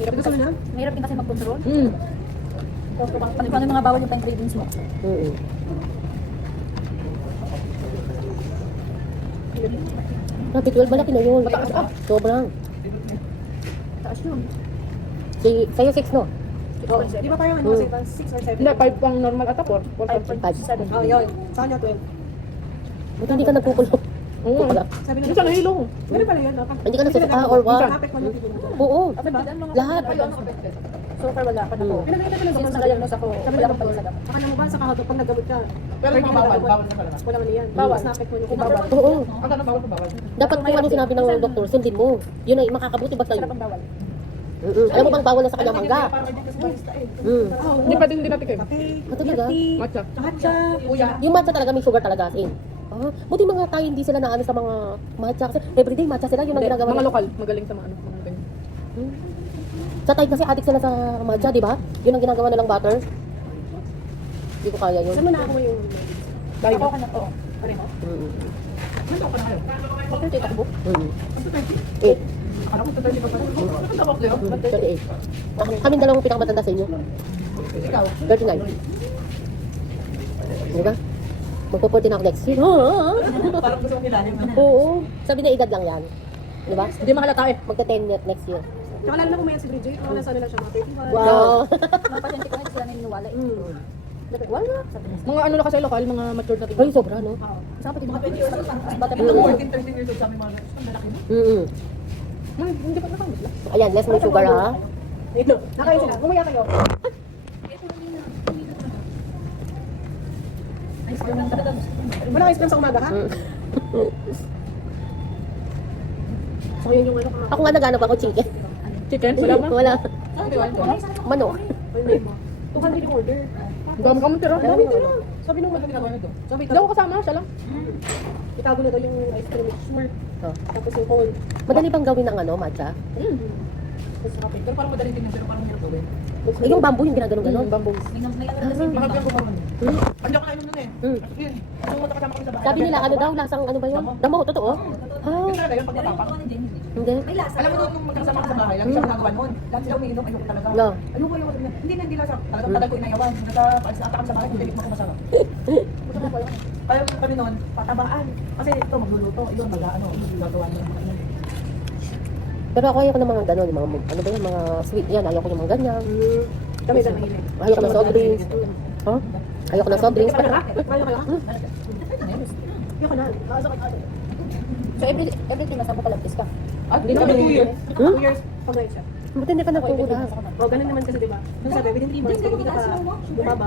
Mahirap din kasi mag-control. Paano yung mga bawal yung time cravings mo? Grabe, 12 malaki na yun. Sobrang. Taas yun. Sa'yo 6, no? Di ba parang ano kasi 6 or 7? Hindi, 5 ang normal ata, 4. 5.7. Oh, yun. Sa kanya 12. Buti hindi ka nagkukulong. Oo. Sabi na Minsan nahilo. Meron pala yun, no? Hindi ka nagsusuka or what? Kapit mo yung tipo mo. Oo. Diba? Lahat. So far wala pa na po. Pinagkita ko lang Since sa nag-diagnose ako, Sabi wala ng akong doktor. pala sa gamot. Saka naman ba, saka pag naggamot ka. Pero Pwede bawal ka na talaga. wala man yan. Bawal. Snapit mo yung Bawal. Oo. Ang tanong bawal. Dapat kung ano sinabi ng doktor, sundin mo. Yun ay makakabuti ba sa'yo? Sarap ang bawal. Alam mo bang bawal na sa kanya mangga? Hindi pwede hindi natin kayo. Kape, Ah, talaga? Matcha. matcha, Kuya. Yung matcha talaga may sugar talaga as in. Buti mga tayo hindi sila naano sa mga matcha. Kasi everyday matcha sila, yun ang ginagawa Mga nila. lokal, magaling sa mga ano. Mga ganyan. Sa tayo kasi addict sila sa matcha, di ba? Yun ang ginagawa nilang butter. Hindi ko kaya yun. saan mo nakakuha yung Dahil. Ako ka na to. pareho? Bakit ito takbo? 8. Akala ko 30 pa pala. Ang tapos yun. 38. Kaming dalawang pinakamatanda sa inyo. Ikaw. 39. Di ba? Magpo-40 na ako next year. Parang gusto mong hilahin mo. Oo. Sabi na edad lang yan. Di ba? Hindi mahalata eh. Magta-10 next year. Tsaka lalo na kung may si Bridget, mga nasa nila siya, mga 31. Wow. Mga pasyente ko ngayon sila naniniwala eh. Dapat wala. Sabi niya. Mga ano na kasi lokal, mga matured na Ay, sobra, no? Saan pati mga 20 years old? Bata pa Ito, lang. 14, 13 years old sa aming mga lalaki mo. Hindi pa nakambit lang. Ayan, less may sugar, ha? Ito, nakain sila. Bumaya kayo. Wala ice cream sa umaga, ha? So, yun yung ano ka. Ako nga naghanap ako chicken. Chicken? Wala ba? Wala. Hindi ba ito? Manok. Ay, may mo. 200 yung order. Ang dami kang tira. Dami tira. Sabi nung Ano ginagawa nito? sabi Hindi ako kasama, siya lang. itago na daw yung ice cream mixture. Oh. Tapos yung cold. Madali bang gawin ng ano, matcha? Tapos sa kape. Pero parang madaling tingnan, pero parang hirap gawin. Eh, yung bamboo, yung ginaganon-ganon. Bamboo. May alam kasi. Mahal ko parang. Hindi ako kainin nun eh. Kasi yun. Ano mo kasama kami sa bahay. Sabi nila, ano daw, lasang ano ba yun? Damo, totoo? Yun talaga yun, pag matapang. Hindi. Alam mo nung magkasama ka sa bahay, lagi siya ginagawa noon. Lahat sila umiinom, ayoko talaga. No. Ayoko. Hindi lang siya. Talagang tagal ko inayawan. Nagka-paalis kami sa bahay, hindi ko masarap. Kaya kami noon, patabaan. Kasi ito, magluluto. Yun, gagawa niya. Pero ako ayoko ng mga gano'n, yung mga, ano ba yun, mga sweet yan. Ayoko yung mga ganyan. Kami na mahilig. Ayoko ng soft drinks. Huh? Ayoko ng soft drinks. Kaya kayo, ha? Ayoko na. So every 3 months magpapalagkis ka. Hindi na kami 2 years. 2 years, pag-diet siya. Buti hindi ka nagpupunta. O, ganun naman kasi, di ba? Nung sabi, within 3 months, pag hindi ka pa bumaba,